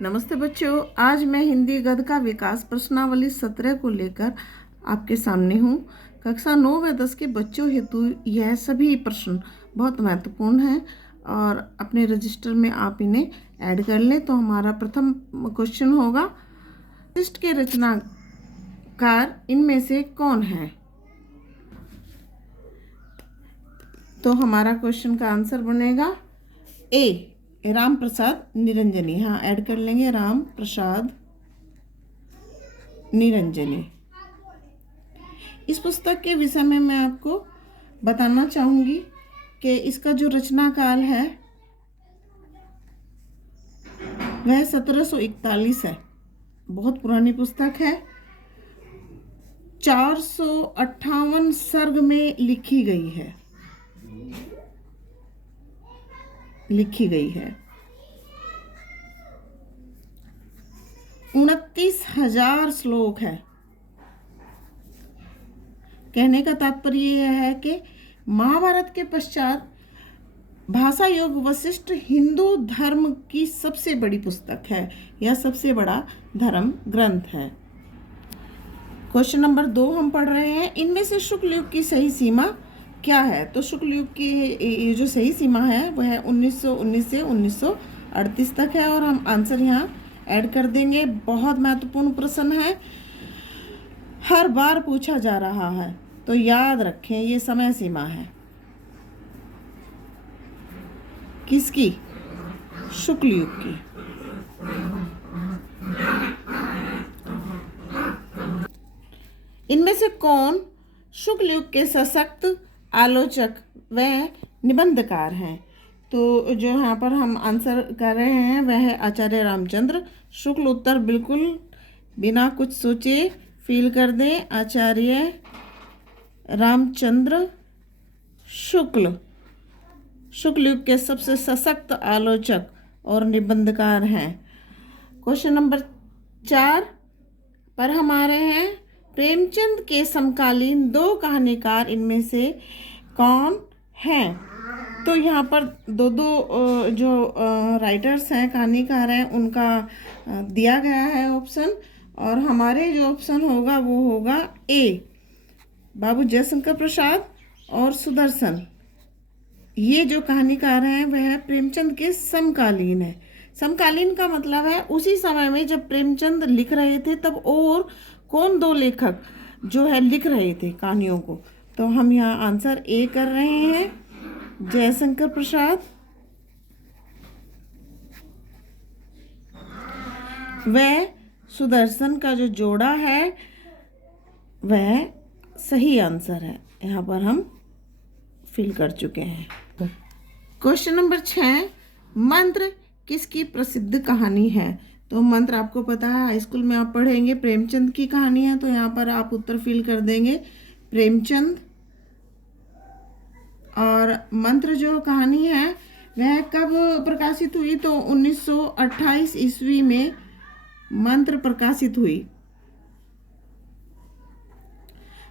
नमस्ते बच्चों, आज मैं हिंदी गद्य का विकास प्रश्नावली 17 को लेकर आपके सामने हूँ। कक्षा 9 व 10 के बच्चों हेतु यह सभी प्रश्न बहुत महत्वपूर्ण हैं और अपने रजिस्टर में आप इन्हें ऐड कर लें। तो हमारा प्रथम क्वेश्चन होगा, वशिष्ठ के रचनाकार इनमें से कौन है? तो हमारा क्वेश्चन का आंसर बनेगा ए, राम प्रसाद निरंजनी। हाँ, ऐड कर लेंगे राम प्रसाद निरंजनी। इस पुस्तक के विषय में मैं आपको बताना चाहूँगी कि इसका जो रचना काल है वह 1741 है। बहुत पुरानी पुस्तक है। 458 सर्ग में लिखी गई है। 29,000 श्लोक है। कहने का तात्पर्य यह है कि महाभारत के पश्चात भाषा योग वशिष्ठ हिंदू धर्म की सबसे बड़ी पुस्तक है। यह सबसे बड़ा धर्म ग्रंथ है। क्वेश्चन नंबर 2 हम पढ़ रहे हैं, इनमें से शुक्ल युग की सही सीमा क्या है? तो शुक्ल युग की ये जो सही सीमा है वह 1919 से 1938 तक है और हम आंसर यहाँ ऐड कर देंगे। बहुत महत्वपूर्ण प्रश्न है, हर बार पूछा जा रहा है, तो याद रखें ये समय सीमा है किसकी? शुक्ल युग की। इनमें से कौन शुक्ल युग के सशक्त आलोचक व निबंधकार हैं? तो जो यहाँ पर हम आंसर कर रहे हैं वह है आचार्य रामचंद्र शुक्ल। उत्तर बिल्कुल बिना कुछ सोचे फील कर दें। आचार्य रामचंद्र शुक्ल शुक्ल युग के सबसे सशक्त आलोचक और निबंधकार हैं। क्वेश्चन नंबर 4 पर हम आ रहे हैं, प्रेमचंद के समकालीन 2 कहानीकार इनमें से कौन हैं? तो यहाँ पर दो जो राइटर्स हैं, कहानीकार हैं, उनका दिया गया है ऑप्शन, और हमारे जो ऑप्शन होगा वो होगा ए, बाबू जयशंकर प्रसाद और सुदर्शन। ये जो कहानीकार हैं वह प्रेमचंद के समकालीन है। समकालीन का मतलब है उसी समय में जब प्रेमचंद लिख रहे थे तब और कौन 2 लेखक जो है लिख रहे थे कहानियों को। तो हम यहाँ आंसर ए कर रहे हैं, जयशंकर प्रसाद वह सुदर्शन का जो जोड़ा है वह सही आंसर है। यहाँ पर हम फिल कर चुके हैं। क्वेश्चन नंबर 6, मंत्र किसकी प्रसिद्ध कहानी है? तो मंत्र आपको पता है, हाई स्कूल में आप पढ़ेंगे, प्रेमचंद की कहानी है। तो यहाँ पर आप उत्तर फिल कर देंगे प्रेमचंद। और मंत्र जो कहानी है वह कब प्रकाशित हुई? तो 1928 ईस्वी में मंत्र प्रकाशित हुई।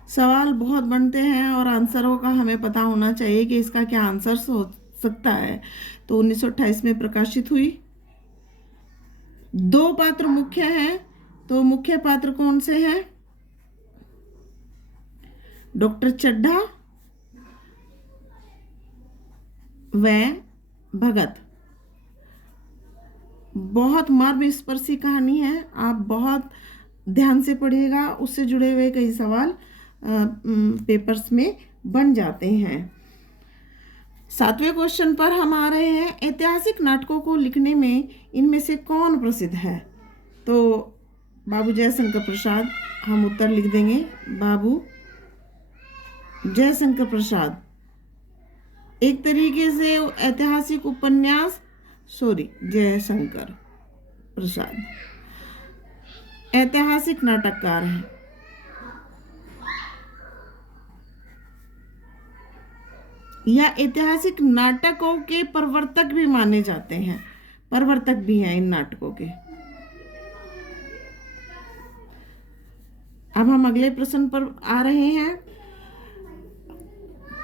सवाल बहुत बनते हैं और आंसरों का हमें पता होना चाहिए कि इसका क्या आंसर हो सकता है। तो 1928 में प्रकाशित हुई। 2 पात्र मुख्य हैं, तो मुख्य पात्र कौन से हैं? डॉक्टर चड्ढा व भगत। बहुत मर्मस्पर्शी कहानी है, आप बहुत ध्यान से पढ़िएगा, उससे जुड़े हुए कई सवाल पेपर्स में बन जाते हैं। 7वें क्वेश्चन पर हम आ रहे हैं, ऐतिहासिक नाटकों को लिखने में इनमें से कौन प्रसिद्ध है? तो बाबू जयशंकर प्रसाद, हम उत्तर लिख देंगे बाबू जयशंकर प्रसाद। एक तरीके से ऐतिहासिक उपन्यास, जयशंकर प्रसाद ऐतिहासिक नाटककार हैं। या ऐतिहासिक नाटकों के प्रवर्तक भी माने जाते हैं, प्रवर्तक भी हैं इन नाटकों के। अब हम अगले प्रश्न पर आ रहे हैं,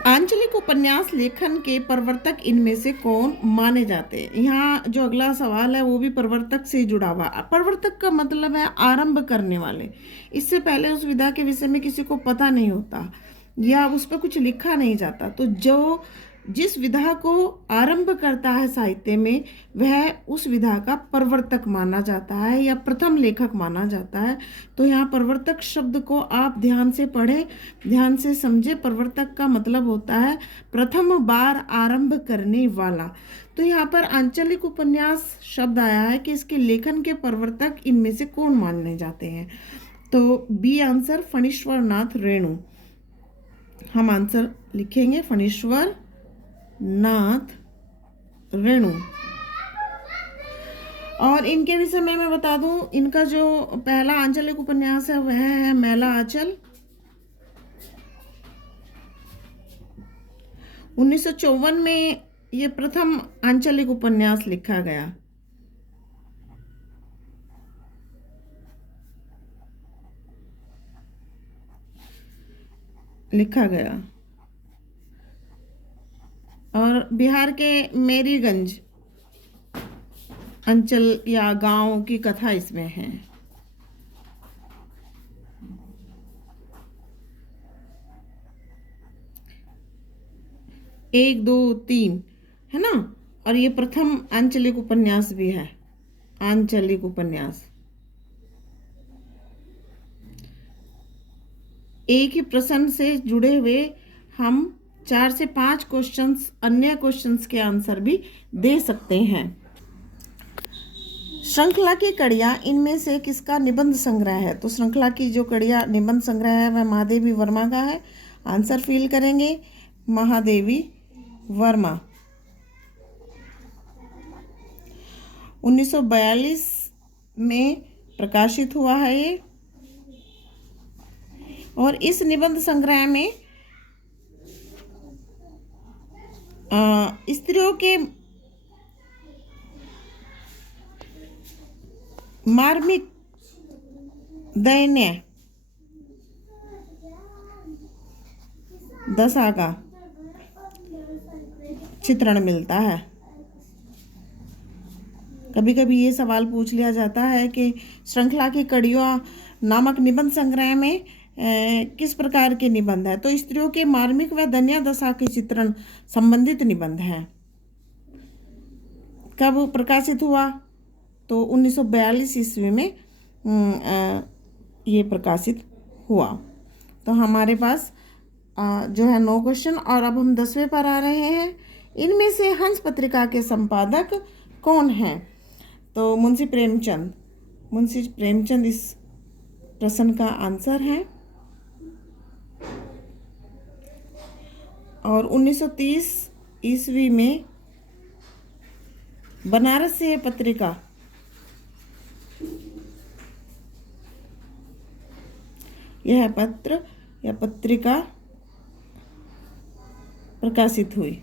आंचलिक उपन्यास लेखन के प्रवर्तक इनमें से कौन माने जाते हैं। यहाँ जो अगला सवाल है वो भी प्रवर्तक से जुड़ा हुआ। प्रवर्तक का मतलब है आरंभ करने वाले। इससे पहले उस विधा के विषय में किसी को पता नहीं होता या उस पर कुछ लिखा नहीं जाता, तो जो जिस विधा को आरंभ करता है साहित्य में वह उस विधा का प्रवर्तक माना जाता है या प्रथम लेखक माना जाता है। तो यहाँ प्रवर्तक शब्द को आप ध्यान से पढ़ें, ध्यान से समझे। प्रवर्तक का मतलब होता है प्रथम बार आरंभ करने वाला। तो यहाँ पर आंचलिक उपन्यास शब्द आया है कि इसके लेखन के प्रवर्तक इनमें से कौन माने जाते हैं। तो बी आंसर फणीश्वर नाथ रेणु। हम आंसर लिखेंगे फणीश्वर नाथ रेणु। और इनके विषय में मैं बता दूं, इनका जो पहला आंचलिक उपन्यास है वह है मैला आंचल। 1954 में ये प्रथम आंचलिक उपन्यास लिखा गया। और बिहार के मेरीगंज अंचल या गांव की कथा इसमें है। एक दो तीन है ना। और ये प्रथम आंचलिक उपन्यास भी है। आंचलिक उपन्यास एक ही प्रश्न से जुड़े हुए हम 4 से 5 क्वेश्चंस, अन्य क्वेश्चंस के आंसर भी दे सकते हैं। श्रृंखला की कड़ियाँ इनमें से किसका निबंध संग्रह है। तो श्रृंखला की जो कड़ियाँ निबंध संग्रह है वह महादेवी वर्मा का है। आंसर फिल करेंगे महादेवी वर्मा। 1942 में प्रकाशित हुआ है ये। और इस निबंध संग्रह में स्त्रियों के मार्मिक दयनीय दशा का चित्रण मिलता है। कभी कभी ये सवाल पूछ लिया जाता है कि श्रृंखला की कड़ियों नामक निबंध संग्रह में किस प्रकार के निबंध है। तो स्त्रियों के मार्मिक व दयनीय दशा के चित्रण संबंधित निबंध है। कब प्रकाशित हुआ। तो 1942 ईस्वी में ये प्रकाशित हुआ। तो हमारे पास जो है 9 क्वेश्चन। और अब हम 10वें पर आ रहे हैं। इनमें से हंस पत्रिका के संपादक कौन हैं। तो मुंशी प्रेमचंद। मुंशी प्रेमचंद इस प्रश्न का आंसर है। और 1930 ईस्वी में बनारस से पत्रिका यह पत्र या पत्रिका प्रकाशित हुई।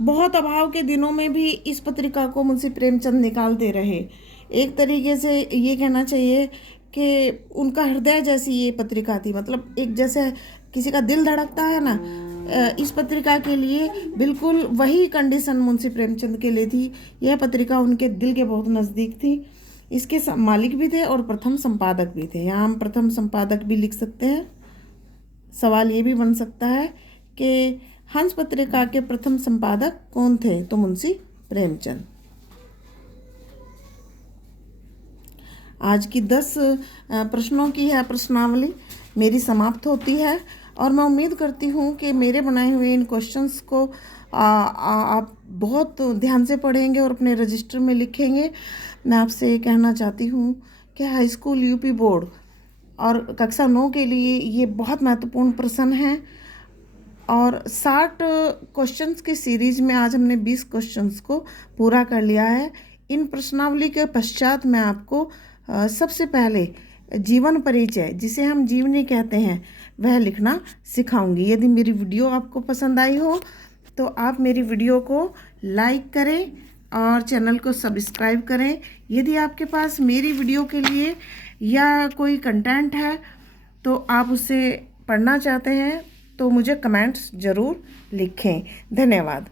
बहुत अभाव के दिनों में भी इस पत्रिका को मुंशी प्रेमचंद निकालते रहे। एक तरीके से ये कहना चाहिए कि उनका हृदय जैसी ये पत्रिका थी। मतलब एक जैसे किसी का दिल धड़कता है ना, इस पत्रिका के लिए बिल्कुल वही कंडीशन मुंशी प्रेमचंद के लिए थी। यह पत्रिका उनके दिल के बहुत नज़दीक थी। इसके मालिक भी थे और प्रथम संपादक भी थे। यहाँ हम प्रथम संपादक भी लिख सकते हैं। सवाल ये भी बन सकता है कि हंस पत्रिका के प्रथम संपादक कौन थे। तो मुंशी प्रेमचंद। आज की 10 प्रश्नों की है प्रश्नावली मेरी समाप्त होती है। और मैं उम्मीद करती हूँ कि मेरे बनाए हुए इन क्वेश्चंस को आप बहुत ध्यान से पढ़ेंगे और अपने रजिस्टर में लिखेंगे। मैं आपसे कहना चाहती हूँ कि हाई स्कूल यूपी बोर्ड और कक्षा 9 के लिए ये बहुत महत्वपूर्ण प्रश्न हैं। और 60 क्वेश्चंस की सीरीज में आज हमने 20 क्वेश्चंस को पूरा कर लिया है। इन प्रश्नावली के पश्चात मैं आपको सबसे पहले जीवन परिचय, जिसे हम जीवनी कहते हैं, वह लिखना सिखाऊंगी। यदि मेरी वीडियो आपको पसंद आई हो तो आप मेरी वीडियो को लाइक करें और चैनल को सब्सक्राइब करें। यदि आपके पास मेरी वीडियो के लिए या कोई कंटेंट है तो आप उसे पढ़ना चाहते हैं तो मुझे कमेंट्स ज़रूर लिखें। धन्यवाद।